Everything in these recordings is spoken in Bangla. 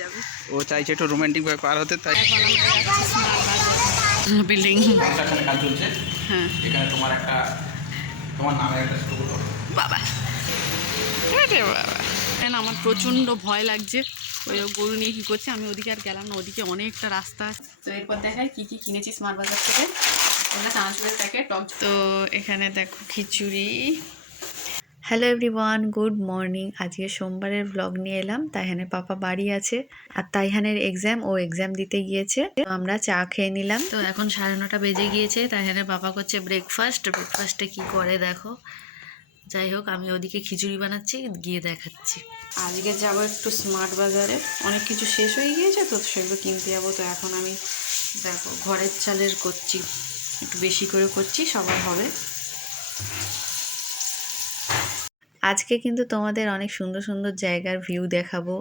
যাবে। ও চাইছে একটু রোমান্টিক ভাবে পার হতে তাই বিল্ডিং কনস্ট্রাকশনের কাজ। চলছে। হ্যাঁ। এখানে তোমার একটা তোমার নামে একটা স্কুল বাবা। আরে বাবা। কেন আমার প্রচণ্ড ভয় লাগছে। ওই গরু নিয়ে কী করছে? আমি ওদিকে আর গেলাম না। ওদিকে অনেকটা রাস্তা আছে। তো এরপর দেখায় কী কী কিনেছি স্মার্ট বাজার থেকে। একটা চানাচুরের প্যাকেট টক তো এখানে দেখো খিচুড়ি। হ্যালো এভরিওয়ান গুড মর্নিং আজকে সোমবারের ব্লগ নিয়ে এলাম। তাইহানের পাপা বাড়ি আছে আর তাইহানের এক্সাম ও এক্সাম দিতে গিয়েছে। আমরা চা খেয়ে নিলাম। তো এখন সাড়ে নটা বেজে গিয়েছে। তাহলে বাবা করছে ব্রেকফাস্ট ব্রেকফাস্টে কি করে দেখো? যাই হোক, আমি ওদিকে খিচুড়ি বানাচ্ছি, গিয়ে দেখাচ্ছি। আজকে যাব একটু স্মার্ট বাজারে। অনেক কিছু শেষ হয়ে গিয়েছে তো সেগুলো কিনতে যাব। তো এখন আমি দেখো, ঘরের চালের করছি। একটু বেশি করে করছি, সবার হবে। আজকে কিন্তু তোমাদের অনেক সুন্দর সুন্দর জায়গার ভিউ দেখাবো।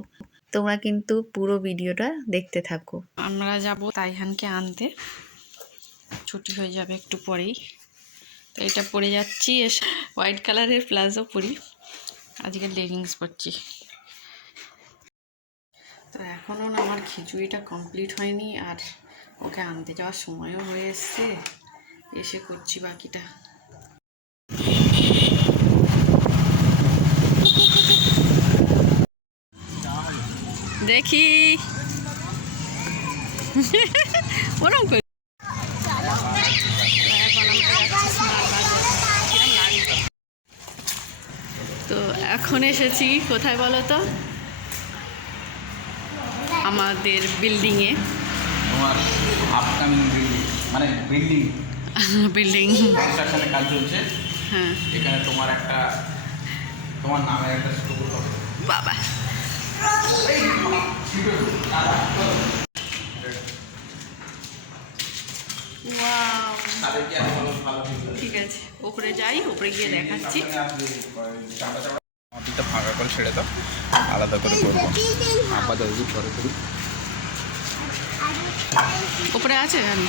তোমরা কিন্তু পুরো ভিডিওটা দেখতে থাকো। আমরা যাব তাইহানকে আনতে। ছুটি হয়ে যাবে একটু পরেই। তো এটা পরে যাচ্ছি হোয়াইট কালারের প্লাজো পরি। আজকে লেগিংস পরছি। তো এখনও না আমার খিচুড়িটা কমপ্লিট হয়নি, আর ওকে আনতে যাওয়ার সময়ও হয়ে এসছে। এসে করছি বাকিটা। দেখি। ওরকম করে তো এখন এসেছি কোথায় বলো তো? আমাদের বিল্ডিংয়ে তোমার আপকামিং বিল্ডিং মানে বিল্ডিং বিল্ডিং কনস্ট্রাকশনের কাজ চলছে। হ্যাঁ। এখানে তোমার একটা তোমার নামে একটা স্কুল হবে। বাবা। ঠিক আছে ওপরে যাই ওপরে গিয়ে দেখাচ্ছি। মাটিটা ফাঁকা করে। ছেড়ে দাও আলাদা করে করব। আপাতত পরে করি। ওপরে আছে আমি।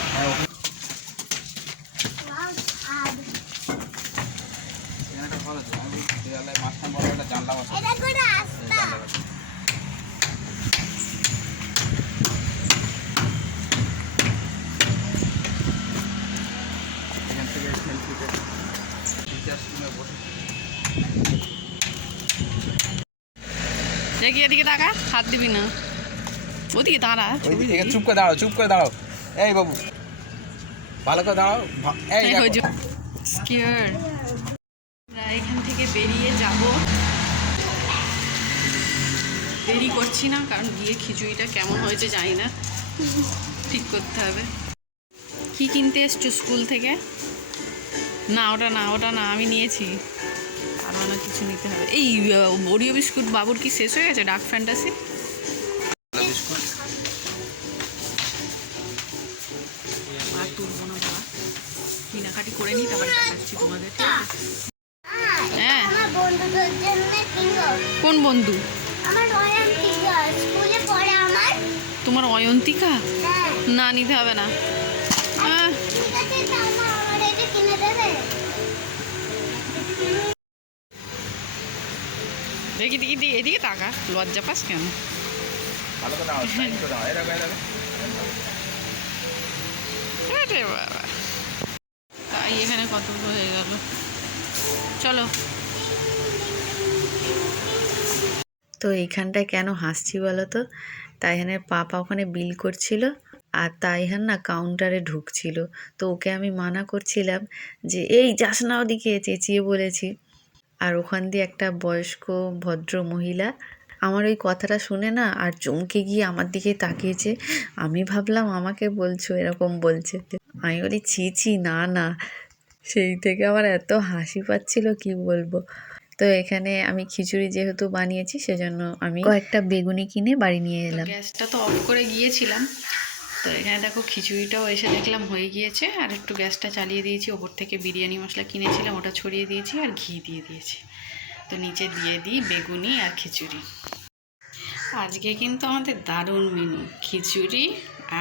এখানে একটা ঘর আছে আমি দেওয়ালে মাঝখান বড় একটা জানলা আছে এই জানলা আছে। এখান থেকে সেলফিতে টিচার্স রুমে বসে দেখি এদিকে তাকা হাত দিবি না। ওদিকে দাঁড়া চুপ করে দাঁড়াও চুপ করে দাঁড়াও। এই বাবু ভালো করে দাঁড়াও এই স্কিয়ার আমরা এখান থেকে বেরিয়ে যাব। দেরি করছি না কারণ গিয়ে খিচুড়িটা কেমন হয়েছে জানি না। ঠিক করতে হবে। কি কিনতে এসছো স্কুল থেকে? না ওটা না ওটা না আমি নিয়েছি। না কিছু নিতে হবে। এই ওরিও বিস্কুট বাবুর কি শেষ হয়ে গেছে? Dark fantasy biscuit. আর তুলবো না বাবা। কেনাকাটি করে নিই তারপরে দেখাচ্ছি তোমাদের ঠিক আছে? হ্যাঁ। আমার বন্ধুদের জন্য কিনো। কোন বন্ধু? আমার অনেক কিছু স্কুলে পড়ে আমার। তোমার অয়ন্তিকা? হ্যাঁ। না নিতে হবে না। দেখি দেখি দেখি, এদিকে টাকা লজ্জা পাস কেন? আরে বাবা। তাই এখানে কত হয়ে গেল? চলো। তো এইখানটায় কেন হাসছি বলো তো? তাই তাইহানের পাপা ওখানে বিল করছিল আর তাইহান না কাউন্টারে ঢুকছিল। তো ওকে আমি মানা করছিলাম যে এই যাস না ওদিকে চেঁচিয়ে বলেছি। আর ওখান দিয়ে একটা বয়স্ক ভদ্র মহিলা আমার ওই কথাটা শুনে না আর চমকে গিয়ে আমার দিকে তাকিয়েছে আমি ভাবলাম আমাকে বলছো এরকম বলছে। আমি বলি ছি ছি না না। সেই থেকে আমার এত হাসি পাচ্ছিল কি বলব? তো এখানে আমি খিচুড়ি যেহেতু বানিয়েছি সেজন্য আমি কয়েকটা বেগুনি কিনে বাড়ি নিয়ে এলাম। গ্যাসটা তো অফ করে গিয়েছিলাম। তো এখানে দেখো খিচুড়িটাও এসে দেখলাম হয়ে গিয়েছে আর একটু গ্যাসটা চালিয়ে দিয়েছি। ওপর থেকে বিরিয়ানি মশলা কিনেছিলাম ওটা ছড়িয়ে দিয়েছি আর ঘি দিয়ে দিয়েছি। তো নিচে দিয়ে দিই বেগুনি আর খিচুড়ি। আজকে কিন্তু আমাদের দারুণ মেনু খিচুড়ি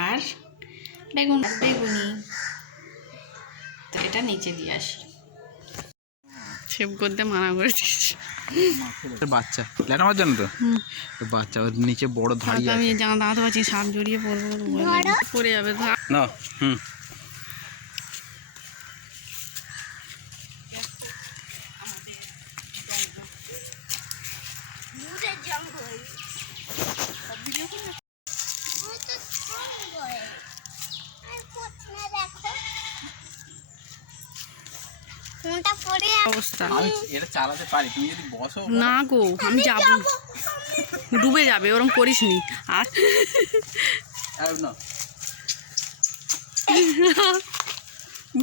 আর বেগুন। আর বেগুনি। তো এটা নিচে দিয়ে আসি। সেভ করতে মানা করে দিয়েছি। বাচ্চা। ল্যাটা মাছ জানো তো? বাচ্চা ওর নিচে বড় ধাড়ি আমি জানা দাঁড়াতে পারছি সাপ জড়িয়ে পড়ব পড়ে যাবে। না হুম ভূতের জঙ্গল ভূতের জঙ্গল আর কোথায় দেখো কোনটা পড়ে অবস্থা। আমি এটা চালাতে পারি তুমি যদি বসো। না গো আমি যাব। ডুবে যাবে ওরম করিস নি। আর?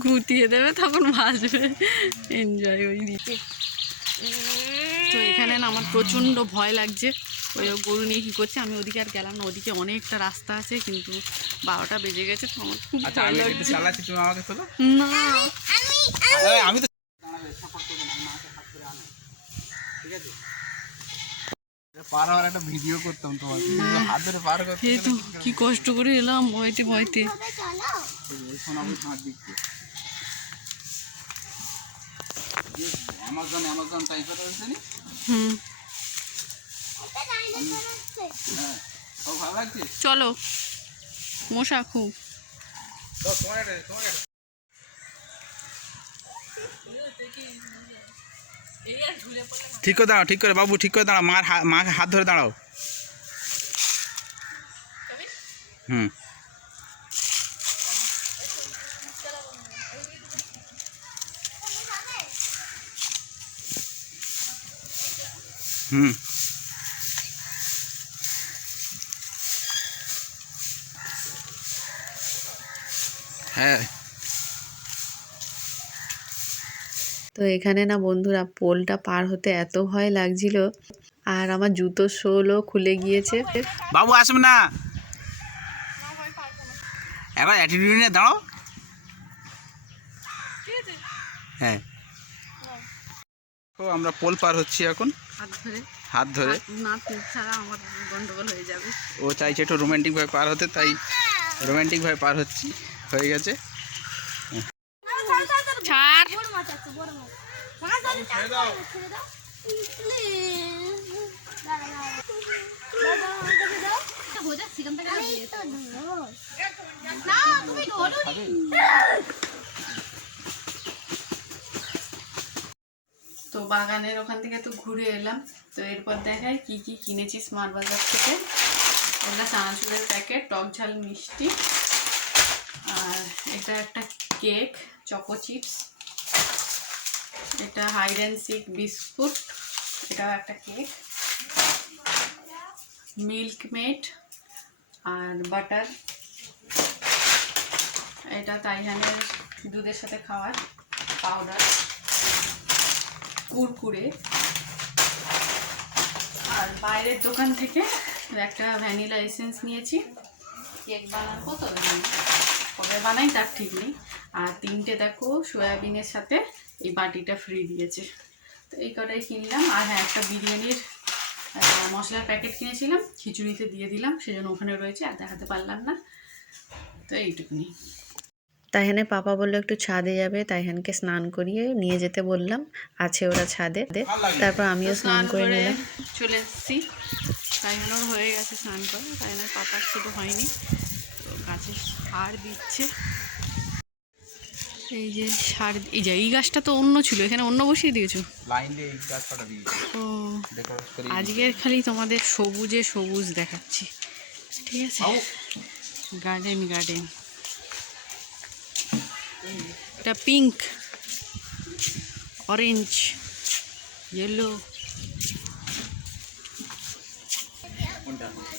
ঘুটিয়ে দেবে তখন ভাসবে এনজয় ওই দিকে। তো এখানে না আমার প্রচণ্ড ভয় লাগছে। ওই গরু নিয়ে কী করছে আমি ওদিকে আর গেলাম না। ওদিকে অনেকটা রাস্তা আছে কিন্তু বারোটা বেজে গেছে তো আমার খুব আচ্ছা ভয় লাগছে। না। আমি তো ঠিক আছে এটা পার হওয়ার একটা ভিডিও করতাম তোমার ধরে পার করতে এই তো কি কষ্ট করে এলাম ভয়তে ভয়তে। শোনাবো দিচ্ছে টাইপের নি? হুম। হ্যাঁ সব ভালো লাগছে? চলো মশা খুব। তোমার তোমার ঠিক করে দাঁড়াও, ঠিক করে, বাবু, ঠিক করে দাঁড়াও, মার মাকে হাত ধরে দাঁড়াও। হুম। হুম। হ্যাঁ। তো এখানে না বন্ধুরা পোলটা পার হতে এত ভয় লাগছিল আর আমার জুতো শোলও খুলে গিয়েছে। বাবু আসবে না। একবার অ্যাটিটিউড নিয়ে দাঁড়াও। হ্যাঁ। তো আমরা পোল পার হচ্ছি এখন। হাত ধরে। হাত ধরে। না ছাড়া আমার গন্ডগোল হয়ে যাবে। ও চাইছে একটু রোমান্টিকভাবে পার হতে তাই রোমান্টিকভাবে পার হচ্ছি হয়ে গেছে। মাছ আছে বড় মাছ মাছ ধরে ছেড়ে দাও ছেড়ে দাও তো বাগানের ওখান থেকে তো ঘুরে এলাম। তো এরপর দেখাই কি কি কিনেছি স্মার্ট বাজার থেকে। এটা চানাচুরের প্যাকেট, টক ঝাল মিষ্টি, আর এটা একটা কেক চকো চিপস এটা হাইড অ্যান্ড সিক বিস্কুট এটাও একটা কেক মিল্ক মেড আর বাটার এটা তাইহানের দুধের সাথে খাওয়ার পাউডার কুরকুরে। আর বাইরের দোকান থেকে একটা ভ্যানিলা এসেন্স নিয়েছি। কেক বানাবো তো কবে বানাই তার ঠিক নেই। আর তিনটে দেখো, সয়াবিনের সাথে এই বাটিটা ফ্রি দিয়েছে। তো এই কটাই কিনলাম। আর হ্যাঁ একটা বিরিয়ানির মশলার প্যাকেট কিনেছিলাম খিচুড়িতে দিয়ে দিলাম সেজন্য ওখানে রয়েছে আর দেখাতে পারলাম না। তো এইটুকুনি। তাইহানের পাপা বলল একটু ছাদে যাবে। তাইহানকে স্নান করিয়ে নিয়ে যেতে বললাম আছে ওরা ছাদে। তারপর আমিও স্নান করে নিলাম। চলে এসেছি। তাইনার হয়ে গেছে স্নান করে। তাইনার পাপার শুধু হয়নি তো গাছে সার দিচ্ছে। এই যে সার এই যে এই গাছটা তো অন্য ছিল এখানে অন্য বসিয়ে দিয়েছ? লাইন দিয়ে এই গাছটা দিয়েছি। ও আজকের খালি তোমাদের সবুজে সবুজ দেখাচ্ছি। ঠিক আছে? গার্ডেন গার্ডেন এটা পিঙ্ক অরেঞ্জ ইয়েলো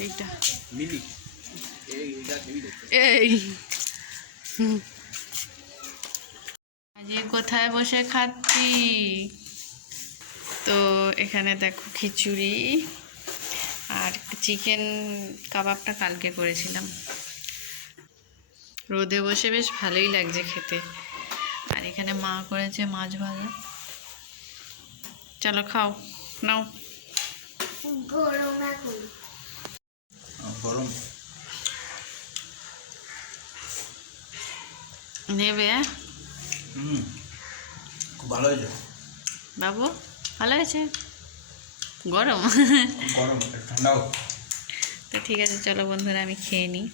এইটা। মিলি। এই আজকে কোথায় বসে খাচ্ছি? তো এখানে দেখো খিচুড়ি আর চিকেন কাবাবটা কালকে করেছিলাম। রোদে বসে বেশ ভালোই লাগছে খেতে। আর এখানে মা করেছে মাছ ভাজা। চলো খাও নাও। গরম গরম। নেবে হ্যাঁ? হুম। খুব ভালো হয়েছে। বাবু ভালো আছে গরম? গরম ঠান্ডাও। তো ঠিক আছে চলো বন্ধুরা আমি খেয়ে নিই।